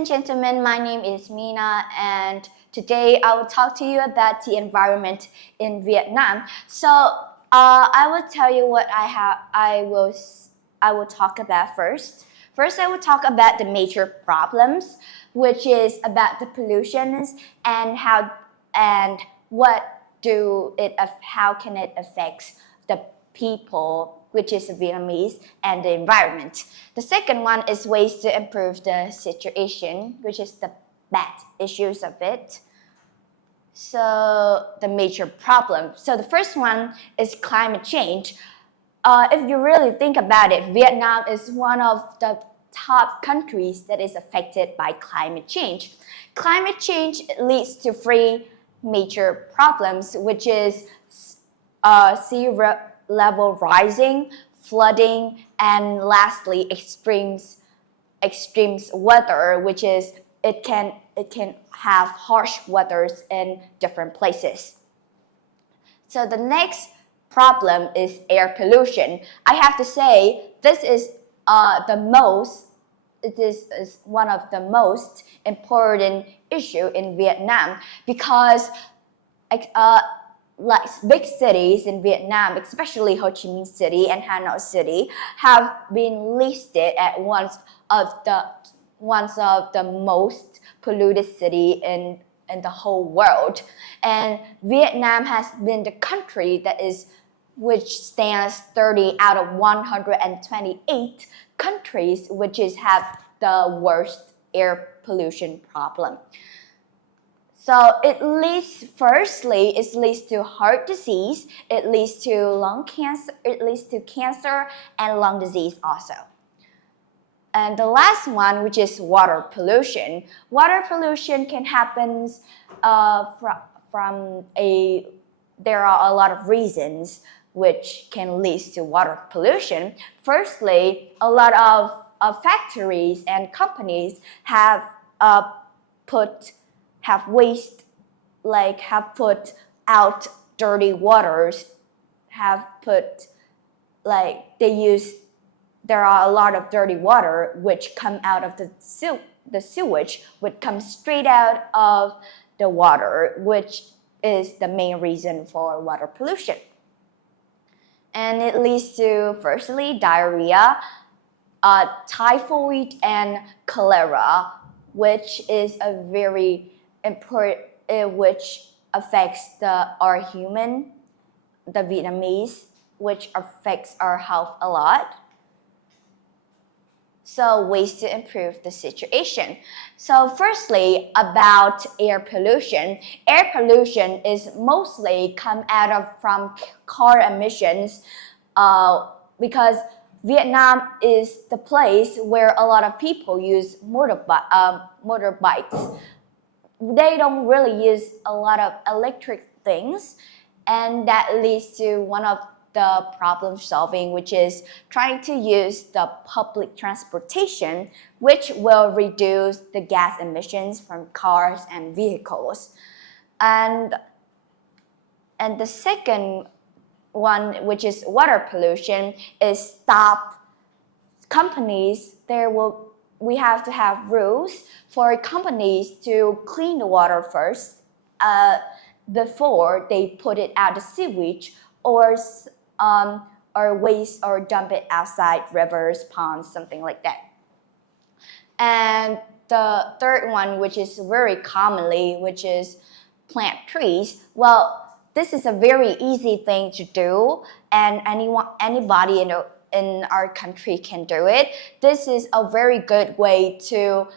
and gentlemen, my name is Mina, and today I will talk to you about the environment in Vietnam. So I will tell you what I will talk about first. First, I will talk about the major problems, which is about the pollutions and how can it affect the people, which is Vietnamese, and the environment. The second one is ways to improve the situation, which is the bad issues of it. So the major problem. So the first one is climate change. If you really think about it, Vietnam is one of the top countries that is affected by climate change. Climate change leads to three major problems, which is sea level rising, flooding, and lastly extremes weather, which is it can have harsh weathers in different places. So the next problem is air pollution. I have to say this is one of the most important issue in Vietnam, because like big cities in Vietnam, especially Ho Chi Minh City and Hanoi City, have been listed as one of the most polluted city in the whole world. And Vietnam has been the country which stands 30 out of 128 countries which have the worst air pollution problem. So it leads to heart disease, it leads to lung cancer, it leads to cancer and lung disease also. And the last one, which is water pollution. Water pollution can happen there are a lot of reasons which can lead to water pollution. Firstly, a lot of factories and companies have put out dirty waters, there are a lot of dirty water which come out of the sewage, which comes straight out of the water, which is the main reason for water pollution. And it leads to, firstly, diarrhea, typhoid, and cholera, which is a very important, which affects the Vietnamese, which affects our health a lot. So ways to improve the situation. So firstly, about air pollution. Air pollution is mostly come from car emissions, because Vietnam is the place where a lot of people use motorbikes. They don't really use a lot of electric things, and that leads to one of the problem solving, which is trying to use the public transportation, which will reduce the gas emissions from cars and vehicles. And the second one, which is water pollution, is stop companies. We have to have rules for companies to clean the water first before they put it out the sewage or waste or dump it outside rivers, ponds, something like that. And the third one, which is very commonly, which is plant trees. Well, this is a very easy thing to do, and anybody in our country can do it. This is a very good way to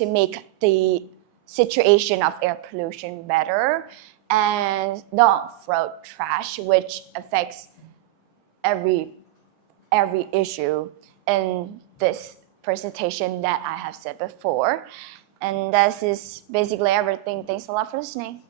make the situation of air pollution better, and don't throw trash, which affects every issue in this presentation that I have said before. And this is basically everything. Thanks a lot for listening.